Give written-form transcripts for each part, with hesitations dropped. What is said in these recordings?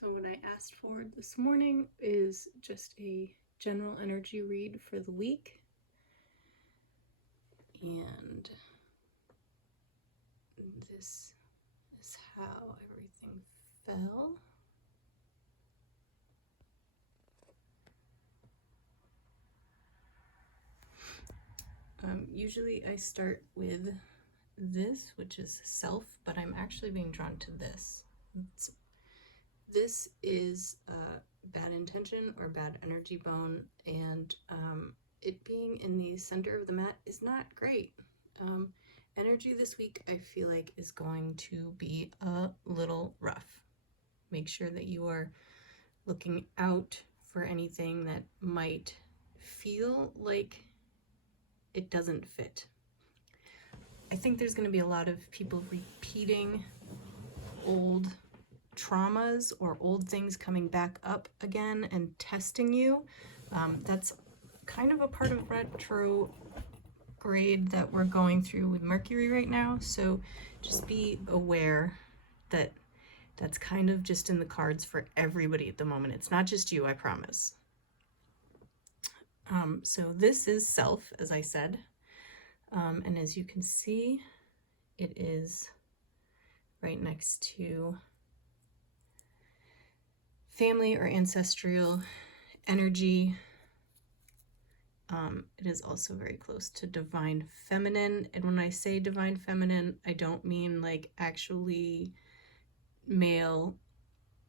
So what I asked for this morning is just a general energy read for the week. And this is how everything fell. Usually I start with this, which is self, but I'm actually being drawn to this. This is bad intention or bad energy bone, and it being in the center of the mat is not great. Energy this week, I feel like, is going to be a little rough. Make sure that you are looking out for anything that might feel like it doesn't fit. I think there's going to be a lot of people repeating old traumas or old things coming back up again and testing you. That's kind of a part of retrograde that we're going through with Mercury right now. So just be aware that that's kind of just in the cards for everybody at the moment. It's not just you, I promise. So this is self, as I said. And as you can see, it is right next to family or ancestral energy. It is also very close to divine feminine. And when I say divine feminine, I don't mean like actually male,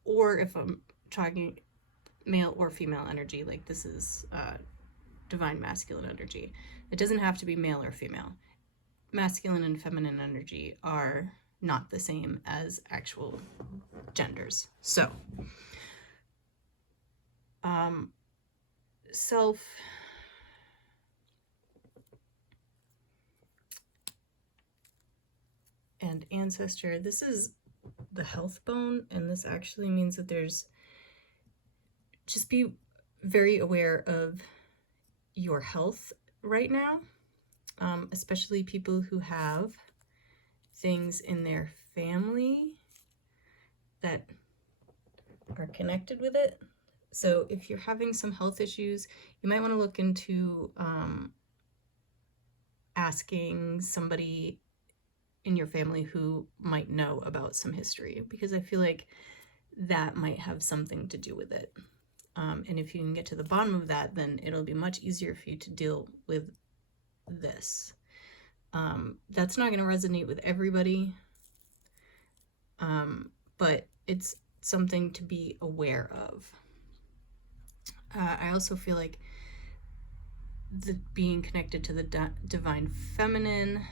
or if I'm talking male or female energy, like this is divine masculine energy. It doesn't have to be male or female. Masculine and feminine energy are not the same as actual genders. So, self and ancestor. This is the health bone, and this actually means that there's, just be very aware of your health right now, especially people who have things in their family that are connected with it. So if you're having some health issues, you might want to look into asking somebody in your family who might know about some history, because I feel like that might have something to do with it. And if you can get to the bottom of that, then it'll be much easier for you to deal with this. That's not going to resonate with everybody, but it's something to be aware of. I also feel like the being connected to the divine feminine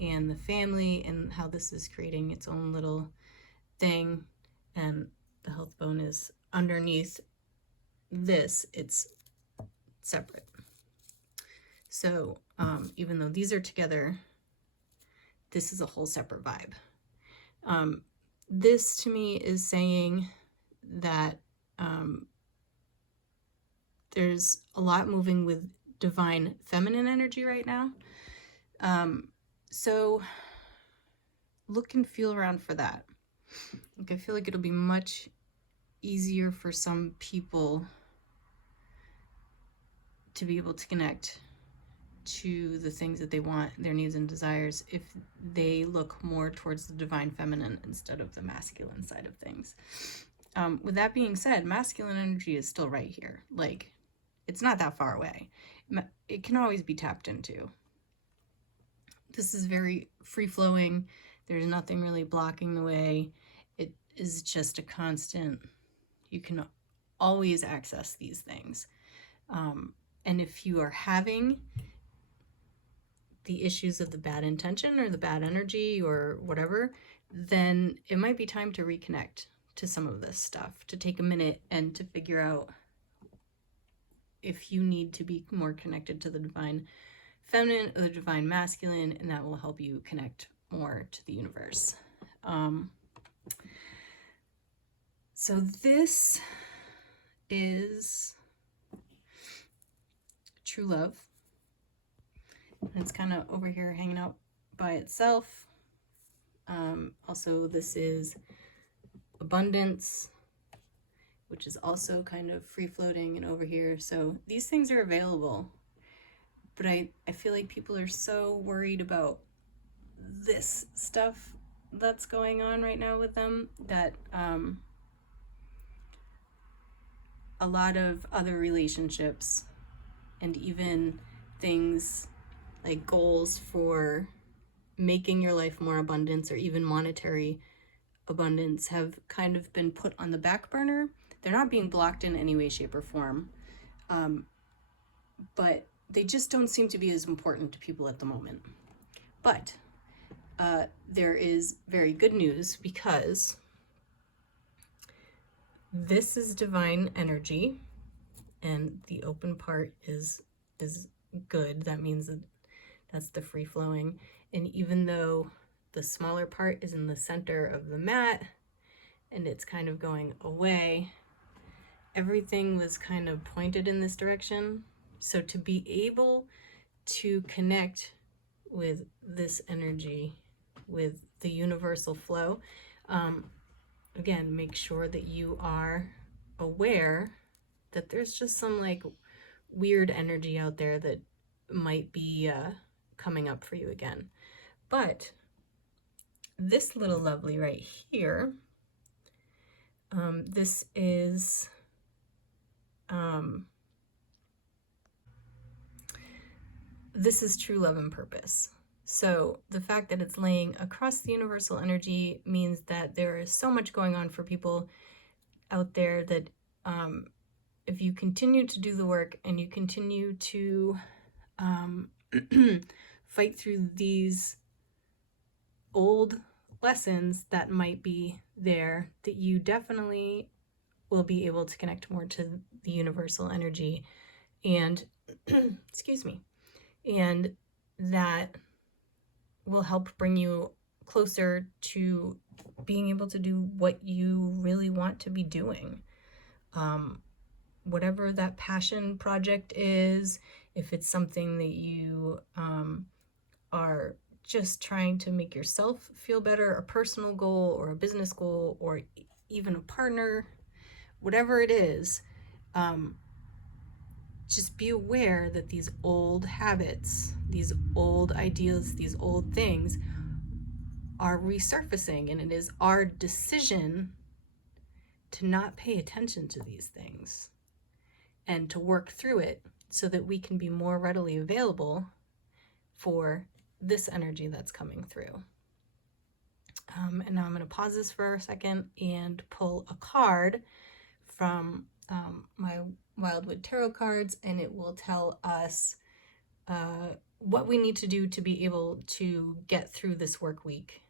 and the family, and how this is creating its own little thing, and the health bone is underneath this, it's separate. So even though these are together, this is a whole separate vibe. This to me is saying that there's a lot moving with divine feminine energy right now. So look and feel around for that. Like, I feel like it'll be much easier for some people to be able to connect to the things that they want, their needs and desires, if they look more towards the divine feminine instead of the masculine side of things. With that being said, masculine energy is still right here. Like, it's not that far away. It can always be tapped into. This is very free-flowing. There's nothing really blocking the way. It is just a constant. You can always access these things. And if you are having the issues of the bad intention or the bad energy or whatever, then it might be time to reconnect to some of this stuff, to take a minute and to figure out if you need to be more connected to the divine feminine or the divine masculine, and that will help you connect more to the universe. So this is true love. And it's kind of over here hanging out by itself. Also, this is abundance, which is also kind of free floating and over here. So these things are available, but I feel like people are so worried about this stuff that's going on right now with them that a lot of other relationships and even things like goals for making your life more abundance or even monetary abundance have kind of been put on the back burner. They're not being blocked in any way, shape, or form, but they just don't seem to be as important to people at the moment. But there is very good news, because this is divine energy, and the open part is good. That means that that's the free flowing. And even though the smaller part is in the center of the mat and it's kind of going away, everything was kind of pointed in this direction. So to be able to connect with this energy, with the universal flow, again, make sure that you are aware that there's just some like weird energy out there that might be coming up for you again. But this little lovely right here, this is true love and purpose. So the fact that it's laying across the universal energy means that there is so much going on for people out there that if you continue to do the work and you continue to fight through these old lessons that might be there, that you definitely will be able to connect more to the universal energy and excuse me, and that will help bring you closer to being able to do what you really want to be doing. Whatever that passion project is, if it's something that you are just trying to make yourself feel better, a personal goal or a business goal or even a partner, whatever it is, just be aware that these old habits, these old ideas, these old things are resurfacing, and it is our decision to not pay attention to these things and to work through it so that we can be more readily available for this energy that's coming through. And now I'm going to pause this for a second and pull a card from my Wildwood Tarot cards, and it will tell us what we need to do to be able to get through this work week,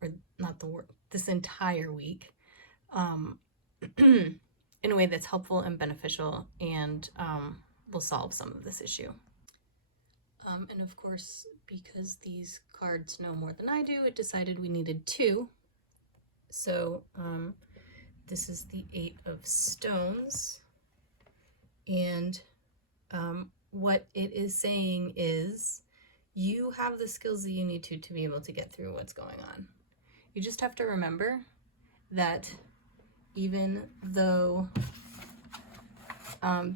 or not the work, this entire week, in a way that's helpful and beneficial, and will solve some of this issue. And of course, because these cards know more than I do, it decided we needed two. So this is the 8 of Stones, and what it is saying is you have the skills that you need to be able to get through what's going on. You just have to remember that even though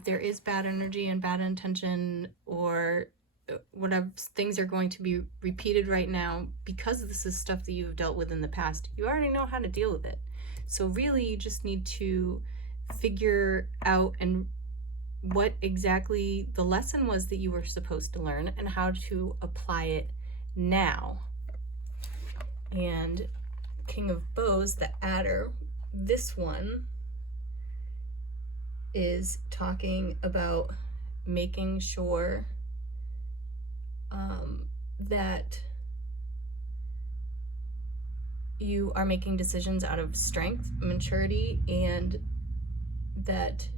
there is bad energy and bad intention, or whatever things are going to be repeated right now, because this is stuff that you've dealt with in the past, you already know how to deal with it. So really, you just need to figure out and what exactly the lesson was that you were supposed to learn and how to apply it now. And King of Bows, the adder, this one is talking about making sure that you are making decisions out of strength, maturity, and that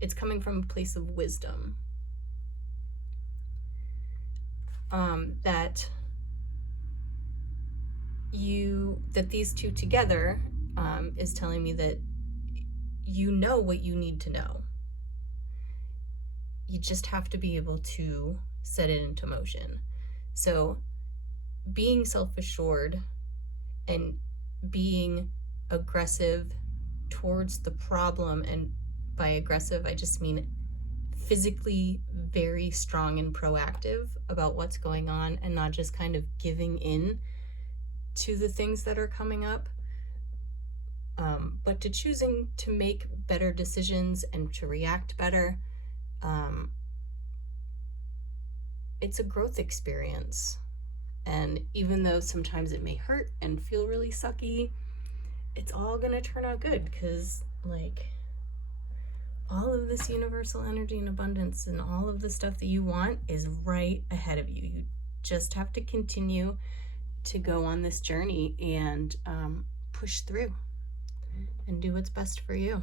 it's coming from a place of wisdom. That these two together is telling me that you know what you need to know. You just have to be able to set it into motion. So being self-assured and being aggressive towards the problem, and by aggressive, I just mean physically very strong and proactive about what's going on, and not just kind of giving in to the things that are coming up, but to choosing to make better decisions and to react better. It's a growth experience. And even though sometimes it may hurt and feel really sucky, it's all going to turn out good, because like all of this universal energy and abundance and all of the stuff that you want is right ahead of you. You just have to continue to go on this journey and push through and do what's best for you.